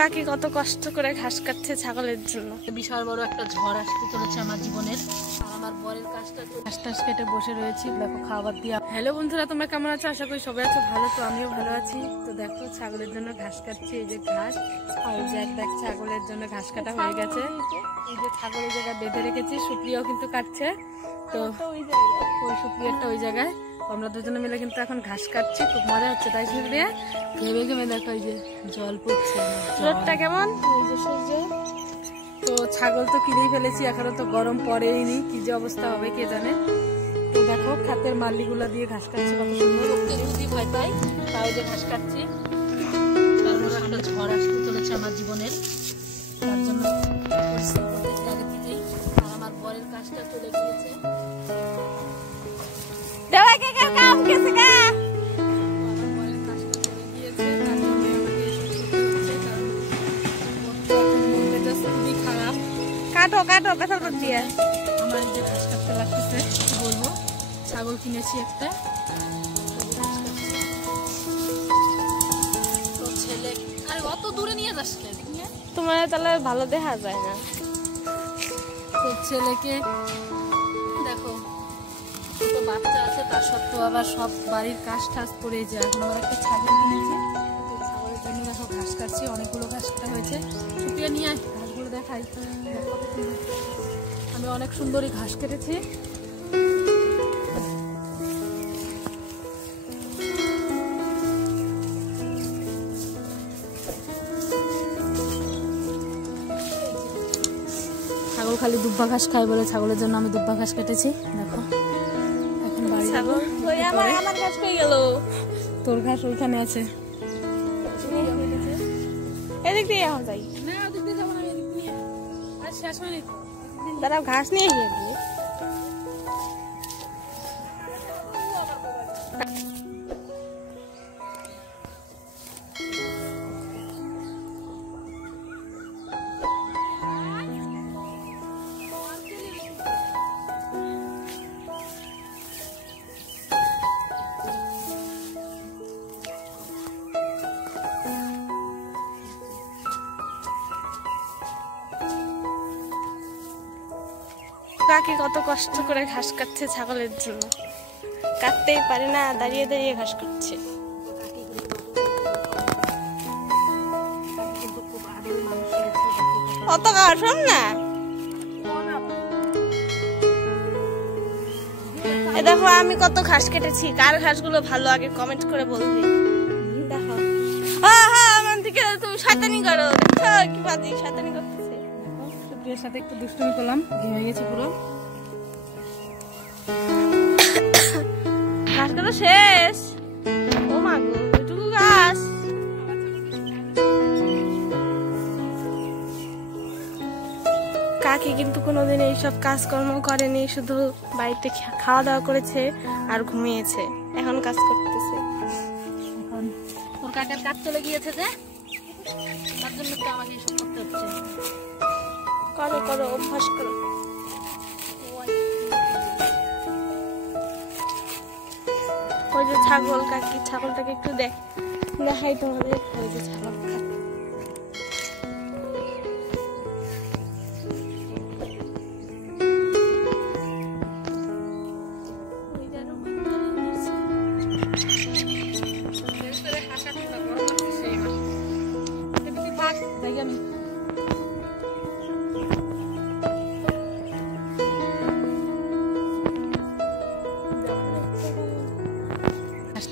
কাকি কত কষ্ট করে ঘাস কাটছে ছাগলের জন্য। বিশাল বড় একটা ঝড় আসতে চলেছে আমার জীবনের, আর আমার বরের কাজটা ঘাস টাস কেটে বসে রয়েছি। দেখো খাবার দিয়ে। হ্যালো বন্ধুরা, তোমরা কেমন আছো? আশা করি সবাই আছো ভালো। তো আমিও ভালো আছি। তো দেখো ছাগলের জন্য ঘাস কাটছি। এই যে ঘাস, আর যে এক ব্যাগ ছাগলের জন্য ঘাস কাটা হয়ে গেছে। এই যে ছাগল এই জায়গায় বেঁধে রেখেছি, সুপ্রিয়াও কিন্তু কাটছে। তো ওই সুপ্রিয়ারটা ওই জায়গায়, আমরা দুজনে মিলে কিন্তু এখন ঘাস কাটছি। খুব মজা হচ্ছে, তাই সুপ্রিয়া? ঘেমে ঘেমে দেখো এই যে জল পড়ছে, রোদটা কেমন, ওই যে সূর্য। তো ছাগল তো কিনেই ফেলেছি, এখনো তো গরম পড়েইনি, কি যে অবস্থা হবে কে জানে। তো দেখো খাতের মালিগুলা দিয়ে ঘাস কাটছি, কত সুন্দর। যদি ভয় পাই তাও যে ঘাস কাটছি। তারপরে একটা ঝড় আসতে চলেছে আমার জীবনের, তার জন্য পরিশ্রম করতেছি আগে থেকেই। আর আমার বরের কাজটা চলে গিয়েছে। কাটো কাটো পেছাল করছি। আমার এই যে ঘাস কাটতে লাগতেছে, কি বলবো। ছাগল কিনেছি একটা, তো ছেলে আরে অত দূরে নিয়ে যাস কেন? তোমার তাহলে ভালো দেখা যায় না। তো ছেলেকে দেখো, ছোট বাচ্চা আছে, তার সত্ত্বেও আবার সব বাড়ির কাজ টাজ করে যায়। এখন আবার একটা ছাগল কিনেছি, ছাগলের জন্য দেখো ঘাস কাটছি। অনেকগুলো ঘাস কাটা হয়েছে। শুকিয়ে নিয়ে আয়, ঘাসগুলো দেখাই। দেখো আমি অনেক সুন্দরই ঘাস কেটেছি। ছাগল খালি দুব্বা ঘাস খাই বলে ছাগলের জন্য আমি দুব্বা ঘাস কেটেছি। দেখো এখন বাড়ি যাবো। আমার ঘাস পেয়ে গেল। তোর ঘাস ওইখানে আছে। এদিক দিয়ে এখন যাই না, ওদিক দিয়ে যাবো না, এদিক দিয়ে। আর শেষ হয়নি তো, দাঁড়া ঘাস নিয়ে গিয়ে কাকি কত কষ্ট করে ঘাস কাটছে ছাগলের জন্য। কাটতেই পারে না, দাঁড়িয়ে দাঁড়িয়ে ঘাস কাটছে। অত ঘাস না, দেখো আমি কত ঘাস কেটেছি। কার ঘাসগুলো ভালো আগে কমেন্ট করে বলবি। দেখো আমার দিকে তুমি শয়তানি করো, দেখো কি বাজি শয়তানি করতেছে। সুপ্রিয়ার সাথে একটু দুষ্টুমি করলাম, ঘেমে গেছে পুরো। ঘাস কাটা শেষ। ও মা গো, এটুকু ঘাস। কাকি কিন্তু কোনোদিন এইসব কাজকর্ম করেনি, শুধু বাড়িতে খাওয়া দাওয়া করেছে আর ঘুমিয়েছে। এখন কাজ করতেছে। এখন ওর কাকার কাজ চলে গিয়েছে যে, তার জন্য তো আমাকে এসব করতে হচ্ছে। করো করো, অভ্যাস করো। ওই যে ছাগল, কাকি ছাগলটাকে একটু দেখাই তোমাদের। ওই যে ছাগল খাচ্ছে।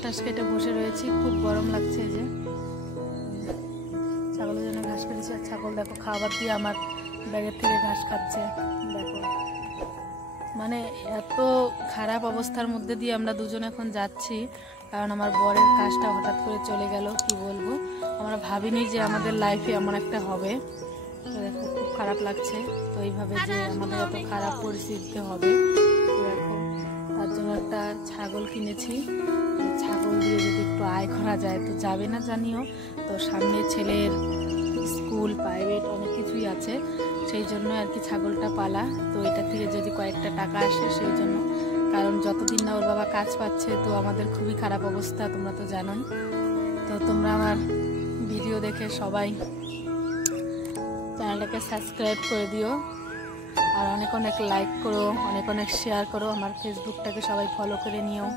ঘাস কেটে বসে রয়েছি, খুব গরম লাগছে। যে ছাগলের জন্য ঘাস কেটেছি, আর ছাগল দেখো খাবার দিয়ে আমার ব্যাগের থেকে ঘাস খাচ্ছে। দেখো মানে এত খারাপ অবস্থার মধ্যে দিয়ে আমরা দুজন এখন যাচ্ছি, কারণ আমার বরের কাজটা হঠাৎ করে চলে গেল। কি বলবো, আমরা ভাবিনি যে আমাদের লাইফে এমন একটা হবে। তো দেখো খুব খারাপ লাগছে। তো এইভাবে যে আমাদের এত খারাপ পরিস্থিতিতে হবে, তো দেখো তার জন্য একটা ছাগল কিনেছি। ছাগল দিয়ে যদি একটু আয় করা যায় তো যাবে না জানিও। তো সামনে ছেলের স্কুল, প্রাইভেট অনেক কিছুই আছে, সেই জন্য আর কি ছাগলটা পালা। তো এটা থেকে যদি কয়েকটা টাকা আসে সেই জন্য, কারণ যতদিন না ওর বাবা কাজ পাচ্ছে তো আমাদের খুবই খারাপ অবস্থা, তোমরা তো জানোই। তো তোমরা আমার ভিডিও দেখে সবাই চ্যানেলটাকে সাবস্ক্রাইব করে দিও, আর অনেক অনেক লাইক করো, অনেক অনেক শেয়ার করো, আমার ফেসবুকটাকে সবাই ফলো করে নিও।